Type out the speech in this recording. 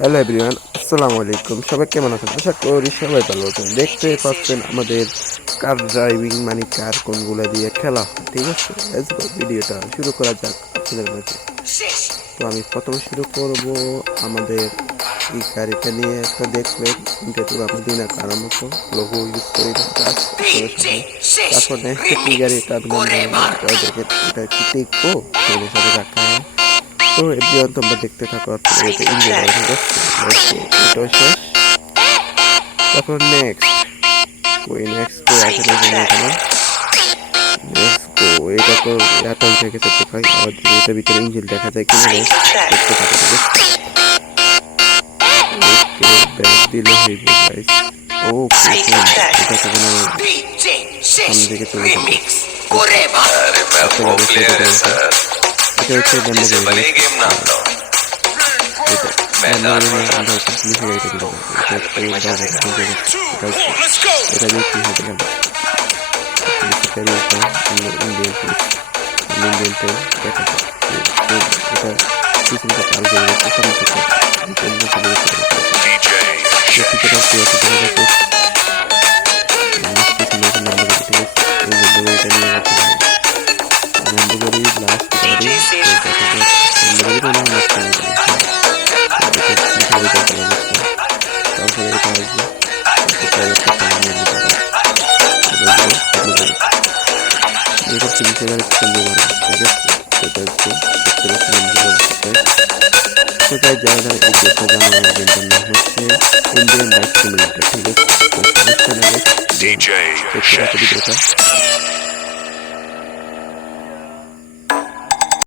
Hello everyone, আসসালামু আলাইকুম। সবাই কেমন আছেন? আশা করি সবাই ভালো আছেন। দেখতে পাচ্ছেন আমাদের কার ড্রাইভিং মানে কার কোনগুলা দিয়ে খেলা হয়, ঠিক আছে? লেটস গো, ভিডিওটা শুরু করা যাক আপনাদের মাঝে। তো আমি প্রথমে শুরু করব আমাদের এই গাড়িটা নিয়ে। একটা দেখলেন ইন্টারভিউ আমি দিই না কারোর মতো লোগো ইউজ করি না, জাস্ট আপনাদের সামনে। তারপর নেক্সট কি গাড়িটা আমি নাম জানি না, এটাও দেখেন। এটা কি টেকবো ট্রেনের সাথে রাখা হয়। তো এভরিওয়ান তোমরা দেখতে থাকো আর এটা এনজয় করো, ঠিক আছে? লেটস গো, এটাও শেষ। তারপর নেক্সট ওই নেক্সট কই আসে না জানি এখানে। নেক্সট গো, এটা তো এয়ারটা উঠে গেছে কোথায়, আবার যদি এটার ভিতরে ইঞ্জিন দেখা যায় কিনা দেখতে থাকো, ঠিক আছে? ওকে, ব্যাক দিলে হইব গাইস। ওকে ফ্রেন্ড, এটা তো কোনো সামনে দিকে চলে যাবে। अरे मैं আচ্ছা प्रो গাড়ি সেটা प्लेयर है দেখো, सर। এটা হচ্ছে इसे ল্যাম্বরগিনি, भले ঠিক ही गेम नाम আছে? लो। এটা मैदान ল্যাম্বরগিনি में না, আমরা उतरो। হচ্ছে পুলিশের গাড়িটা দিয়ে যাবো। এটা একটু मजा ডর देगा। ডেঞ্জারাস, এটা হচ্ছে এটা দিয়ে কি হবে জানো? পুলিশের গাড়ি এটা, ইন্ডিয়ান পুলিশ, ইন্ডিয়ান ট্রেন দেখা যায়। এটা পিছন থেকে আগে চলে যাচ্ছে, সামনে থেকে অন্য চলে যাচ্ছে, ঠিক আছে? তো পিছনে আসতে যাচ্ছে, দেখা যাচ্ছে লাস্ট পিছনে আছে ল্যাম্বরগিনি, ঠিক আছে? ওই ল্যাম্বরগিনিটা নিয়ে যাচ্ছে ভাই, ল্যাম্বরগিনি লাস্ট গাড়ি। তো দেখা যাক, ল্যাম্বরগিনি মনে হয় মাঝখানে গাড়ি, হ্যাঁ। তো এটা পুলিশের গাড়িটা চালানো হচ্ছে, তারপরে এটা আসবে, তারপর ড্রাইভারটা চালানো নিতে পারে। লেটস গো, আপনি বলুন। এরকম পুলিশের গাড়ি চালিয়ে মারবো, ঠিক আছে? তো লেটস গো, দেখতে পাচ্ছেন আমাদের অবস্থায়। তো গাইস, যারা যারা এই গেমটা জানো না, গেমটার নাম হচ্ছে ইন্ডিয়ান বাইক সিমুলেটর, ঠিক আছে? তো সমস্যা নাই গাইস, দেখতে থাকো ভিডিওটা।